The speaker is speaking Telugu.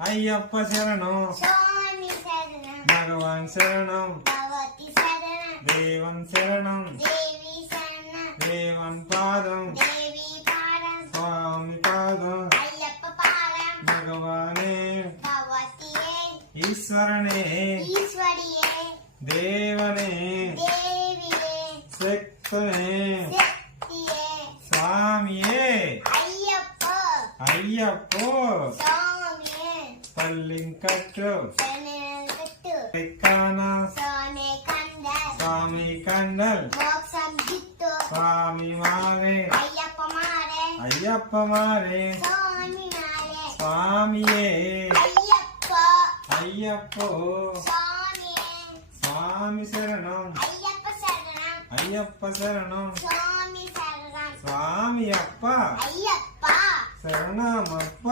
అయ్యప్ప శరణం స్వామి శరణం భగవాన్ శరణం భగవతి శరణం దేవన్ శరణం దేవి శరణం దేవన్ పాదం దేవి పాదం స్వామి పాదం అయ్యప్ప పాదం భగవానే భగవతియే ఈశ్వరనే ఈశ్వరియే దేవనే దేవియే శక్తనే శక్తియే స్వామియే అయ్యప్ప అయ్యప్పో స్వామియే పల్లింకట్టు శరణగట్టు ఎక్కాన స్వామి కందల్ స్వామి కండల్ మోక్షం గిట్టు స్వామి మారే అయ్యప్ప మారే అయ్యప్ప మారే స్వామి మారే స్వామియే అయ్యప్ప అయ్యప్పో స్వామియే స్వామి శరణం అయ్యప్ప శరణం అయ్యప్ప శరణం స్వామి శరణం స్వామి అప్ప అయ్యప్ప శరణమప్ప